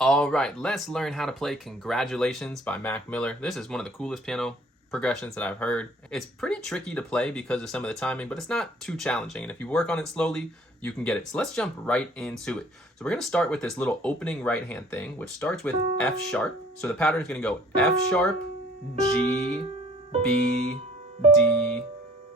All right, let's learn how to play Congratulations by Mac Miller. This is one of the coolest piano progressions that I've heard. It's pretty tricky to play because of some of the timing, but it's not too challenging. And if you work on it slowly, you can get it. So let's jump right into it. So we're gonna start with this little opening right hand thing, which starts with F sharp. So the pattern is gonna go F sharp, G, B, D,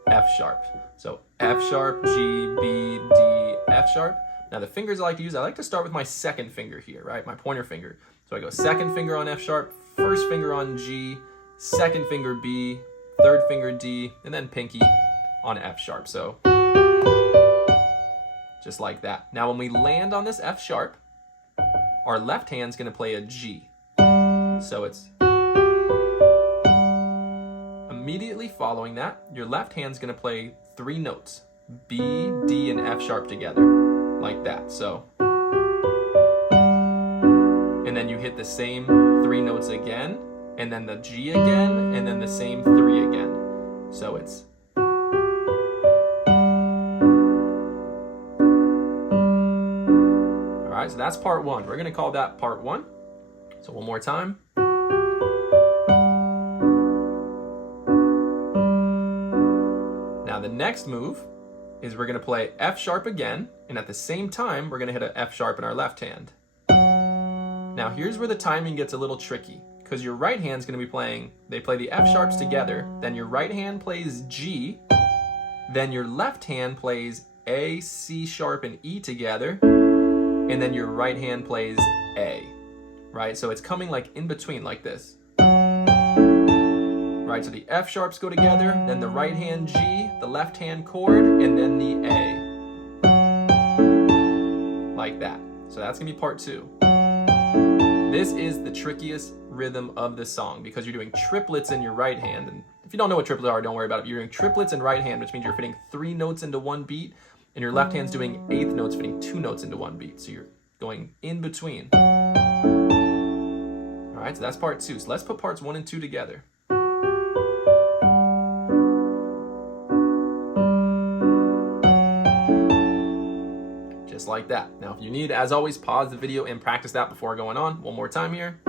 F sharp. So F sharp, G, B, D, F sharp. Now the fingers I like to use, I like to start with my second finger here, right? My pointer finger. So I go second finger on F sharp, first finger on G, second finger B, third finger D, and then pinky on F sharp. So just like that. Now when we land on this F sharp, our left hand's gonna play a G. So it's immediately following that, your left hand's gonna play 3 notes, B, D, and F sharp together. Like that. So, and then you hit the same 3 notes again, and then the G again, and then the same 3 again. So it's all right. So that's part 1. We're gonna call that part 1. So one more time. Now the next move is we're gonna play F sharp again, and at the same time, we're gonna hit an F sharp in our left hand. Now here's where the timing gets a little tricky, because your right hand's gonna be playing, they play the F sharps together, then your right hand plays G, then your left hand plays A, C sharp, and E together, and then your right hand plays A, right? So it's coming like in between like this. Right, so the F sharps go together, then the right hand G, the left hand chord, and then the A. Like that. So that's gonna be part 2. This is the trickiest rhythm of the song because you're doing triplets in your right hand. And if you don't know what triplets are, don't worry about it. You're doing triplets in right hand, which means you're fitting 3 notes into 1 beat, and your left hand's doing 1/8 notes, fitting 2 notes into 1 beat. So you're going in between. All right, so that's part 2. So let's put parts 1 and 2 together. Just like that. Now, if you need, as always, pause the video and practice that before going on. One more time here.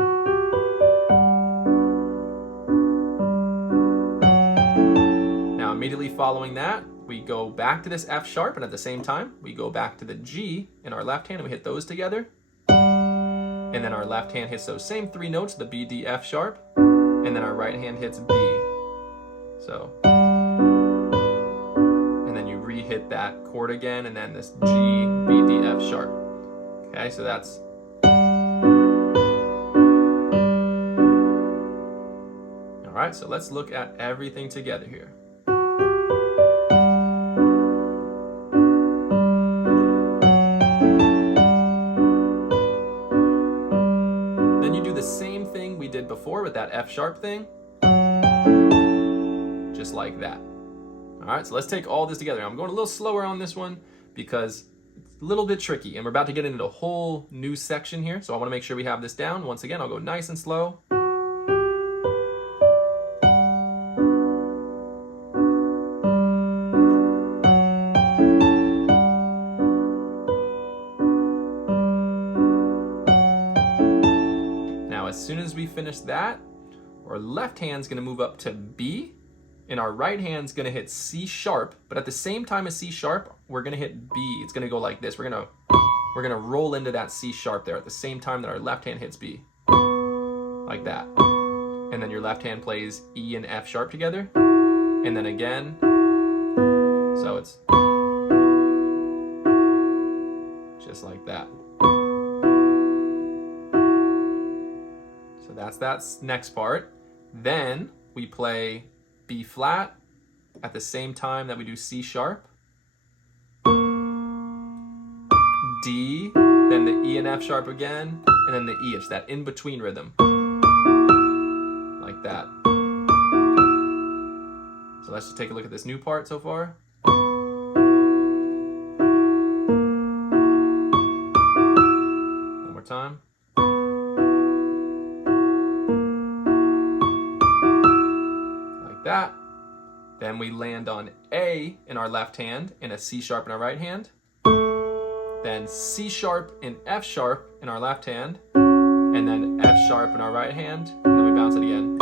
Now, immediately following that, we go back to this F sharp, and at the same time, we go back to the G in our left hand, and we hit those together. And then our left hand hits those same 3 notes, the B, D, F sharp, and then our right hand hits B. So, and then you re-hit that chord again, and then this G, B, D, F sharp. Okay, so that's all right. So let's look at everything together here. Then you do the same thing we did before with that F sharp thing, just like that. All right, so let's take all this together. I'm going a little slower on this one because it's a little bit tricky, and we're about to get into a whole new section here, so I want to make sure we have this down. Once again, I'll go nice and slow. Now, as soon as we finish that, our left hand's going to move up to B, and our right hand's gonna hit C sharp, but at the same time as C sharp, we're gonna hit B. It's gonna go like this. We're gonna roll into that C sharp there at the same time that our left hand hits B. Like that. And then your left hand plays E and F sharp together. And then again. So it's just like that. So that's next part. Then we play B flat at the same time that we do C sharp, D, then the E and F sharp again, and then the E. It's that in-between rhythm. Like that. So let's just take a look at this new part so far. One more time. That. Then we land on A in our left hand and a C sharp in our right hand. Then C sharp and F sharp in our left hand. and then F sharp in our right hand, and then we bounce it again.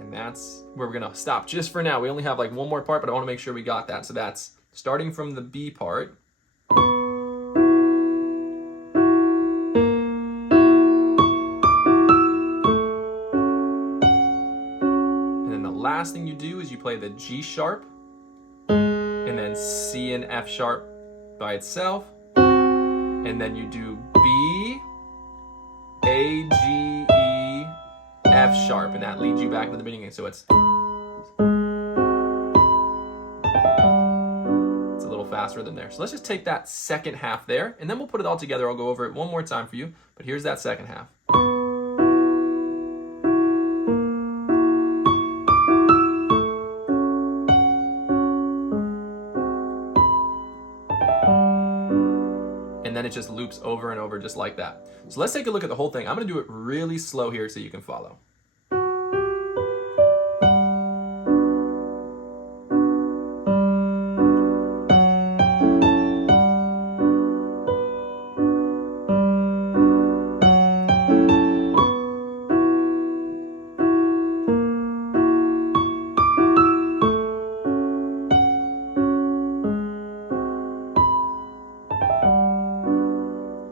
And that's where we're gonna stop just for now. We only have like one more part, but I wanna make sure we got that. So that's starting from the B part. And then the last thing you do is you play the G sharp, and then C and F sharp by itself, and then you do B, A, G, E, F sharp, and that leads you back to the beginning. So it's a little fast rhythm there. So let's just take that second half there, and then we'll put it all together. I'll go over it one more time for you, but here's that second half. And then it just loops over and over just like that. So let's take a look at the whole thing. I'm gonna do it really slow here so you can follow.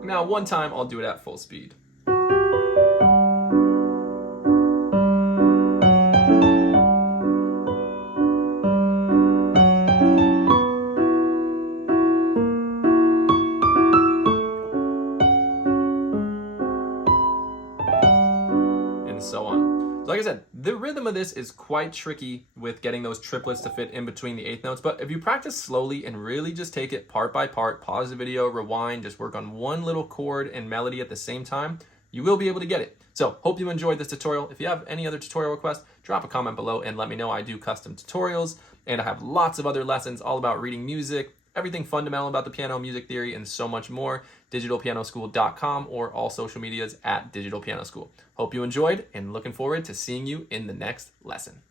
Now, one time I'll do it at full speed. And so on. So like I said, the rhythm of this is quite tricky with getting those triplets to fit in between the eighth notes, but if you practice slowly and really just take it part by part, pause the video, rewind, just work on one little chord and melody at the same time, you will be able to get it. So hope you enjoyed this tutorial. If you have any other tutorial requests, drop a comment below and let me know. I do custom tutorials, and I have lots of other lessons all about reading music, everything fundamental about the piano, music theory, and so much more. digitalpianoschool.com or all social medias at Digital Piano School. Hope you enjoyed, and looking forward to seeing you in the next lesson.